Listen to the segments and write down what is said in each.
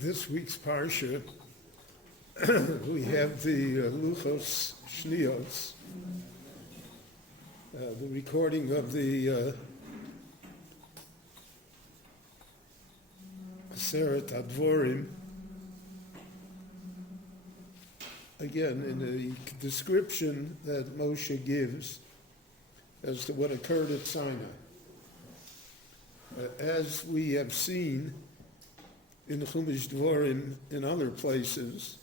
This week's parsha, we have the Luchos Shnios, the recording of the Aseret Advorim. Again, in the description that Moshe gives as to what occurred at Sinai. As we have seen in Chumash Dvorim in other places,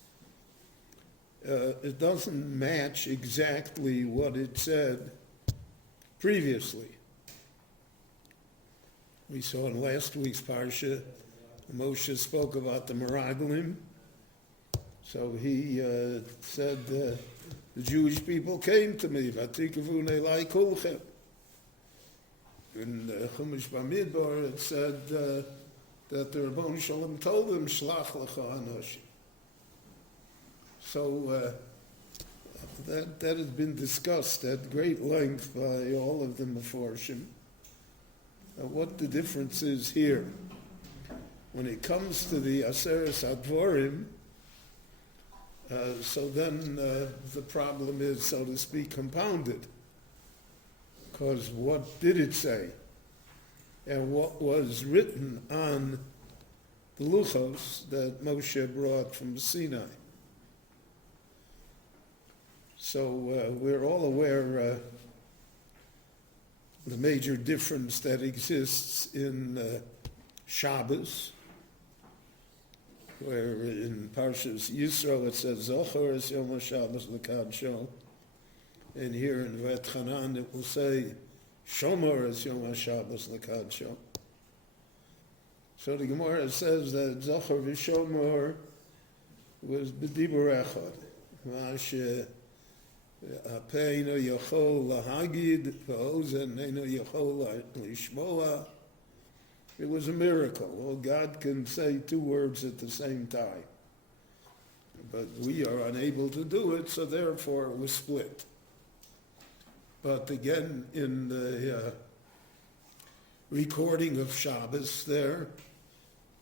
it doesn't match exactly what it said previously. We saw in last week's parsha, Moshe spoke about the Meraglim. So he said, the Jewish people came to me, Vatikavun elai kulchem. In Chumash Bamidbar, it said that the Rabbon Shalom told them, Shlach lecha anoshim. So that has been discussed at great length by all of the Meforshim. What the difference is here. When it comes to the Aseres Advorim, so then the problem is, so to speak, compounded. Because what did it say? And what was written on the Luchos that Moshe brought from Sinai. So we're all aware the major difference that exists in Shabbos, where in Parshas Yisro it says, Zochor es Yom HaShabbos l'kadsho, and here in vaeschanan it will say, Shomor es Yom HaShabbos l'kadsho. So the Gemara says that Zochor v'Shomor was b'dibur echad. Mashe apeh eino yochol lahagid, v'ozen eino yochol lishmoa. It was a miracle. Well, God can say two words at the same time. But we are unable to do it, so therefore it was split. But again, in the recording of Shabbos there,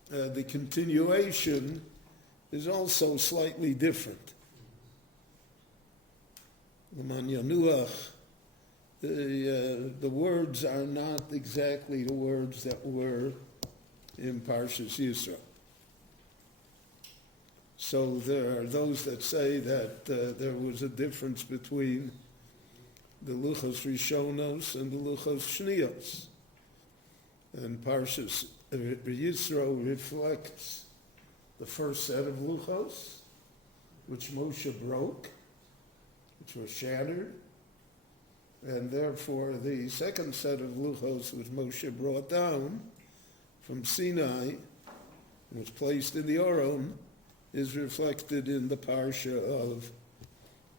the continuation is also slightly different. L'man Yanuach, the words are not exactly the words that were in Parshas Yisro. So there are those that say that there was a difference between the Luchos Rishonos and the Luchos Shnios. And Parshas Yisro reflects the first set of Luchos, which Moshe broke, which were shattered, and therefore the second set of Luchos which Moshe brought down from Sinai and was placed in the Aron is reflected in the Parsha of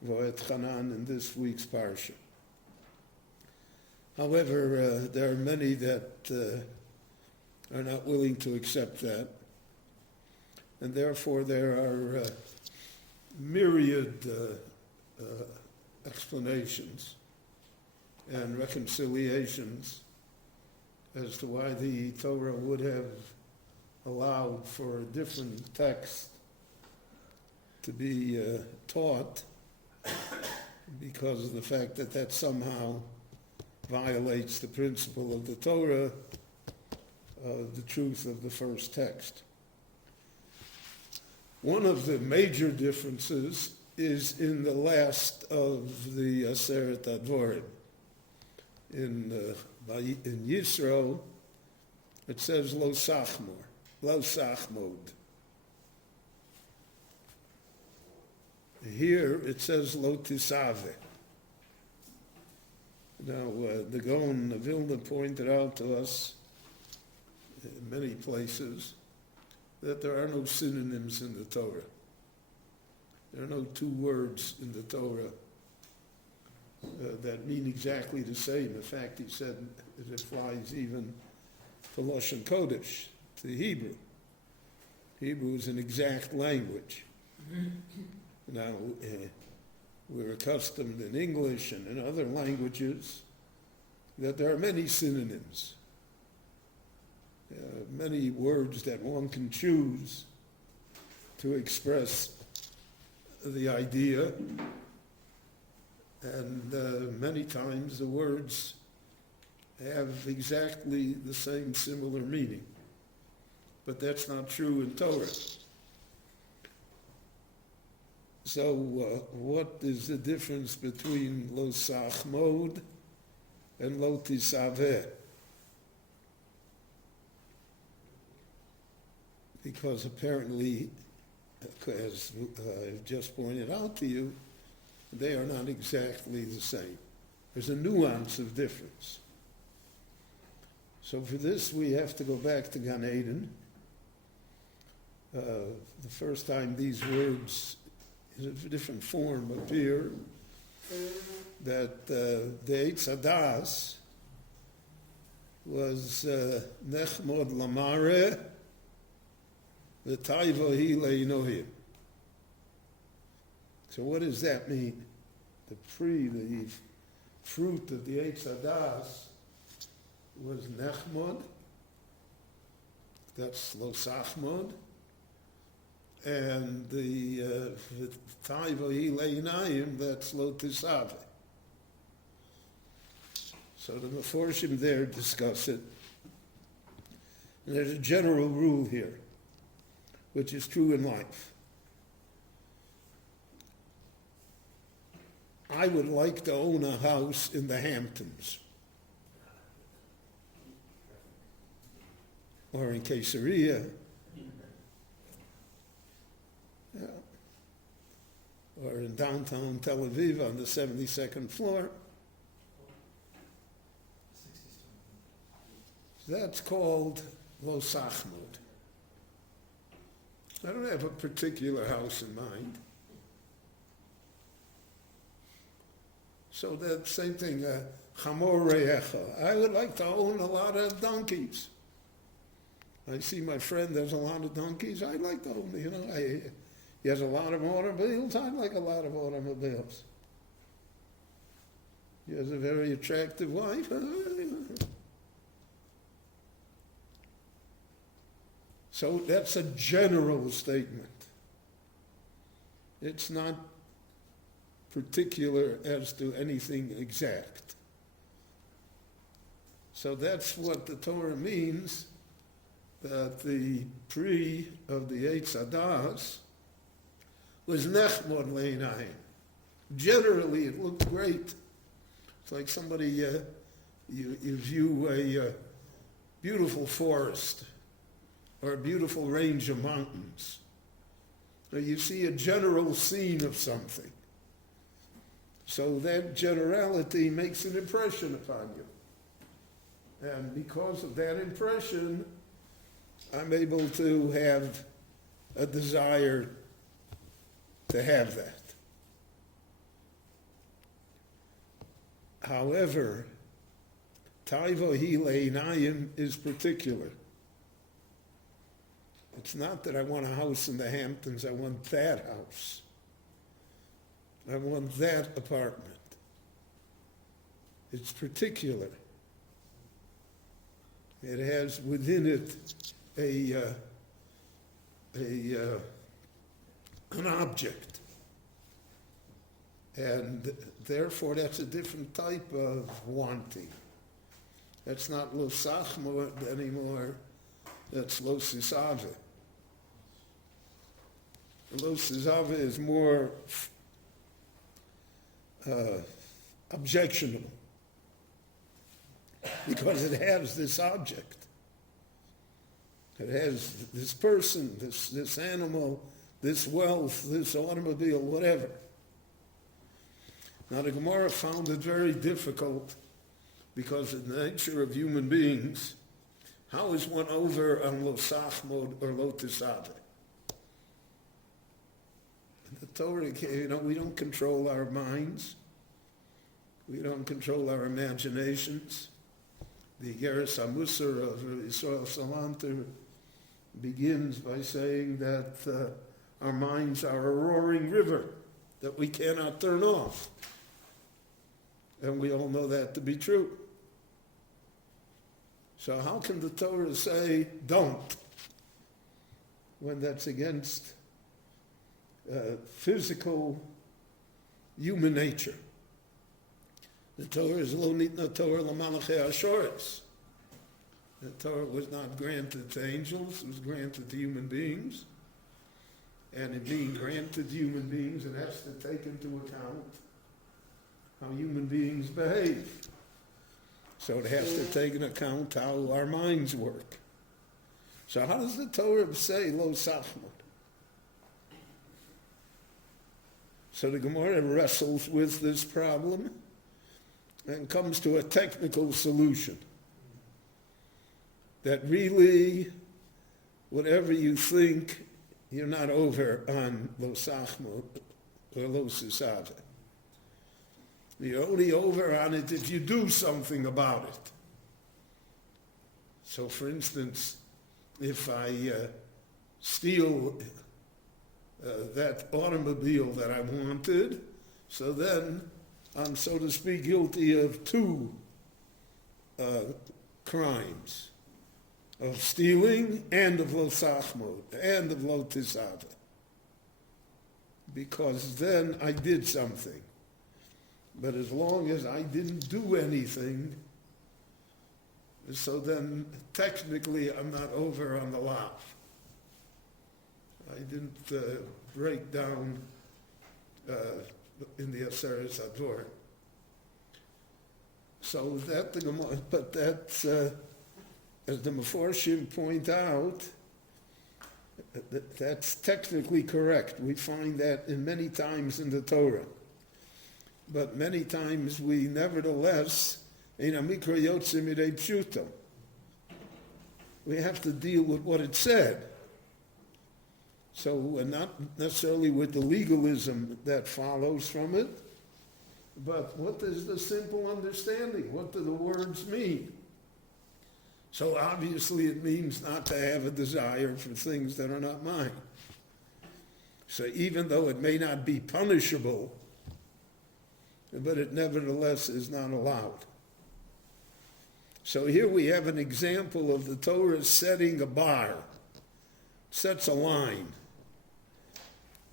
vaeschanan in this week's Parsha. However, there are many that are not willing to accept that, and therefore there are myriad explanations and reconciliations as to why the Torah would have allowed for a different text to be taught because of the fact that that somehow violates the principle of the Torah, the truth of the first text. One of the major differences is in the last of the Aseret Advorim. In Yisro, it says lo sachmod. Here it says lo tisave. Now, the Gaon of Vilna pointed out to us in many places that there are no synonyms in the Torah. There are no two words in the Torah that mean exactly the same. In fact, he said that it applies even to Lashon Kodesh, to Hebrew. Hebrew is an exact language. Now, we're accustomed in English and in other languages that there are many synonyms, many words that one can choose to express the idea, and many times the words have exactly the same similar meaning. But that's not true in Torah. So what is the difference between lo tachmod and lo tisaveh? Because apparently, as I've just pointed out to you, they are not exactly the same. There's a nuance of difference. So for this, we have to go back to Gan Eden. The first time these words in a different form appear, that the Eitz Hadas was Nechmod Lamare v'taivo hi leinohim. So what does that mean? The fruit of the Eitz Hadas was Nechmod, that's lo sachmod, and the taivo hi leinayim, that's lo tisave. So the Meforshim there discuss it. And there's a general rule here, which is true in life. I would like to own a house in the Hamptons, or in Caesarea, or in downtown Tel Aviv on the 72nd floor. That's called lo sachmod. I don't have a particular house in mind. So that same thing, chamor reyecha. I would like to own a lot of donkeys. I see my friend has a lot of donkeys. I'd like to own, he has a lot of automobiles. I'd like a lot of automobiles. He has a very attractive wife. So that's a general statement. It's not particular as to anything exact. So that's what the Torah means, that the pre of the Eitz Hadas was nechmod leinayim. Generally, it looked great. It's like somebody, you view a beautiful forest or a beautiful range of mountains. Or you see a general scene of something. So that generality makes an impression upon you. And because of that impression, I'm able to have a desire to have that. However, taivo hi leinayim is particular. It's not that I want a house in the Hamptons, I want that house. I want that apartment. It's particular. It has within it an object. And therefore that's a different type of wanting. That's not lo sachmod anymore, that's lo sisave. Lo sisave is more objectionable because it has this object. It has this person, this animal, this wealth, this automobile, whatever. Now the Gemara found it very difficult because of the nature of human beings. How is one over on lo sachmod or lo tisave? The Torah, we don't control our minds. We don't control our imaginations. The Geras HaMusar of Yisrael Salanter begins by saying that our minds are a roaring river that we cannot turn off. And we all know that to be true. So how can the Torah say, don't, when that's against physical human nature. The Torah is lo nitna Torah l'malachei ashoris. The Torah was not granted to angels, it was granted to human beings. And in being granted to human beings, it has to take into account how human beings behave. So it has to take into account how our minds work. So how does the Torah say lo sachmod? So the Gemara wrestles with this problem and comes to a technical solution. That really, whatever you think, you're not over on lo sachmod or lo sisave. You're only over on it if you do something about it. So for instance, if I steal that automobile that I wanted, so then I'm, so to speak, guilty of two crimes, of stealing and of lo sachmod, and of lo tisave. Because then I did something. But as long as I didn't do anything, so then technically I'm not over on the law. I didn't break down in the Aseres Ador. So that the Gemara, but that's as the Meforshim point out, that's technically correct. We find that in many times in the Torah. But many times we nevertheless, we have to deal with what it said. So not necessarily with the legalism that follows from it, but what is the simple understanding? What do the words mean? So obviously it means not to have a desire for things that are not mine. So even though it may not be punishable, but it nevertheless is not allowed. So here we have an example of the Torah setting a bar, sets a line.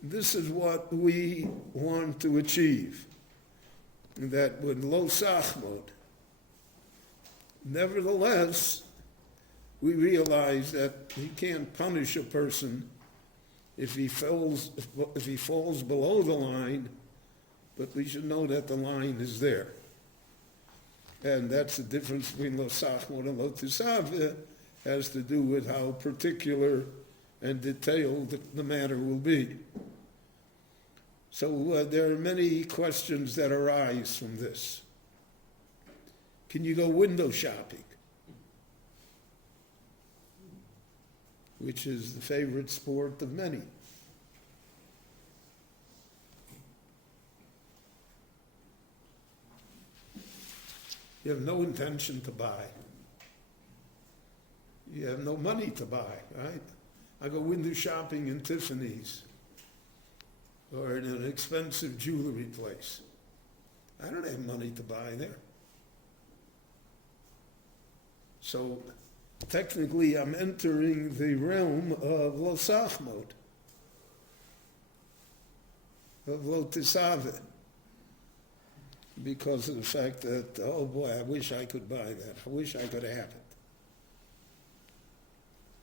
This is what we want to achieve, that with lo sachmod, nevertheless, we realize that he can't punish a person if he falls below the line, but we should know that the line is there. And that's the difference between lo sachmod and lo tisave, has to do with how particular and detailed the matter will be. So there are many questions that arise from this. Can you go window shopping? Which is the favorite sport of many. You have no intention to buy. You have no money to buy, right? I go window shopping in Tiffany's or in an expensive jewelry place. I don't have money to buy there. So technically I'm entering the realm of lo sachmod, of lo tisave, because of the fact that, oh boy, I wish I could buy that. I wish I could have it.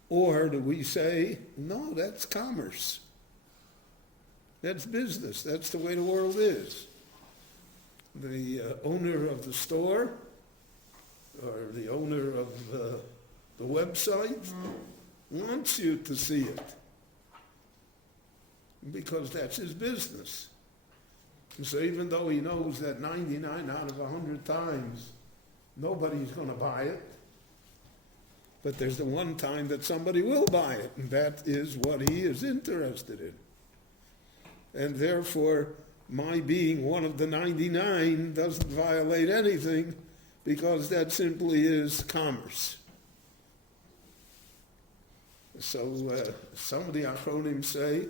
Or do we say, no, that's commerce. That's business. That's the way the world is. The owner of the store or the owner of the website wants you to see it because that's his business. And so even though he knows that 99 out of 100 times nobody's going to buy it, but there's the one time that somebody will buy it, and that is what he is interested in. And therefore, my being one of the 99 doesn't violate anything, because that simply is commerce. So some of the Achronim say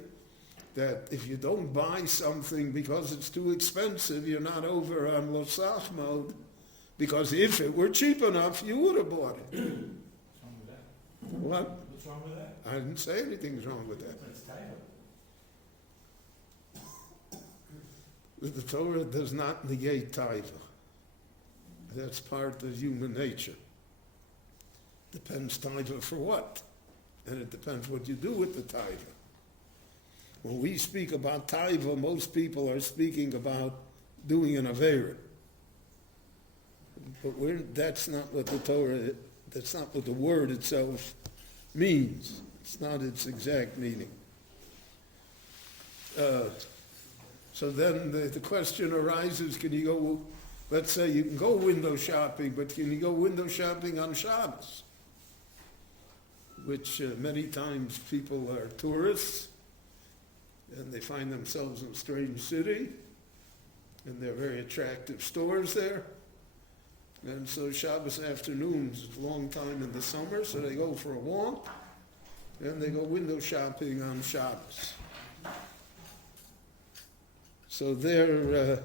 that if you don't buy something because it's too expensive, you're not over on lo sachmod, because if it were cheap enough, you would have bought it. What's wrong with that? What? What's wrong with that? I didn't say anything's wrong with that. It's title. The Torah does not negate taiva. That's part of human nature. Depends taiva for what? And it depends what you do with the taiva. When we speak about taiva, most people are speaking about doing an avera. But that's not what the Torah, that's not what the word itself means. It's not its exact meaning. So then the question arises, can you go, let's say you can go window shopping, but can you go window shopping on Shabbos? Which many times people are tourists, and they find themselves in a strange city, and there are very attractive stores there. And so Shabbos afternoons is a long time in the summer, so they go for a walk, and they go window shopping on Shabbos. So there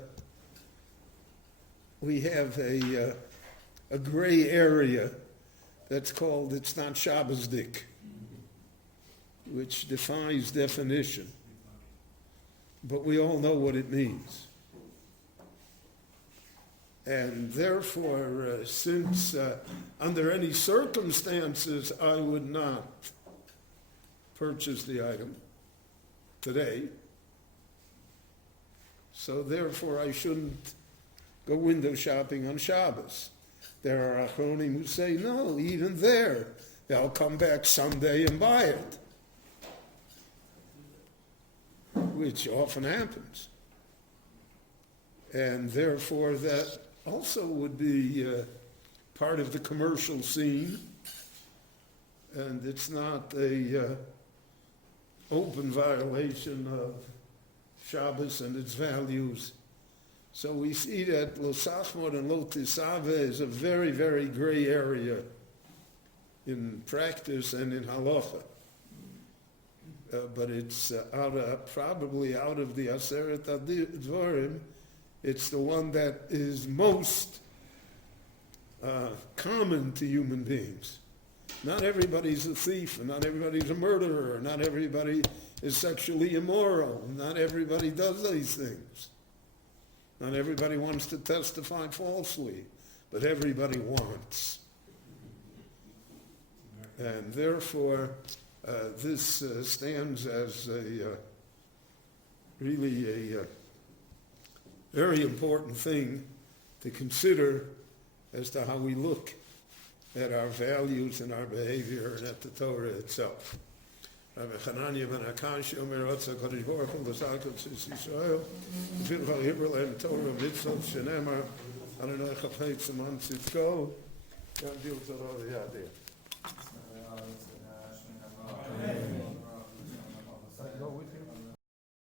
we have a gray area that's called, it's not Shabbosdik, which defies definition. But we all know what it means. And therefore, since under any circumstances I would not purchase the item today, so therefore I shouldn't go window shopping on Shabbos. There are achronim who say, no, even there, they'll come back someday and buy it, which often happens. And therefore that also would be part of the commercial scene, and it's not a open violation of Shabbos and its values. So we see that lo sachmod and lo tisave is a very, very gray area in practice and in halacha. But it's probably out of the Aseret Dvarim, it's the one that is most common to human beings. Not everybody's a thief, and not everybody's a murderer, not everybody is sexually immoral, not everybody does these things. Not everybody wants to testify falsely, but everybody wants. And therefore, this stands as really a very important thing to consider as to how we look at our values and our behavior and at the Torah itself. Rabbi Chananya ben Akash, Omer Ratzah Kodesh Baruch Hu, L'Sal Kodesh Yisrael, V'fil Chal Hibra Lehem Torah Mitzvot Shenemar, Adonai Chafetz Aman Tzidko, Yadil Torah Yadeh.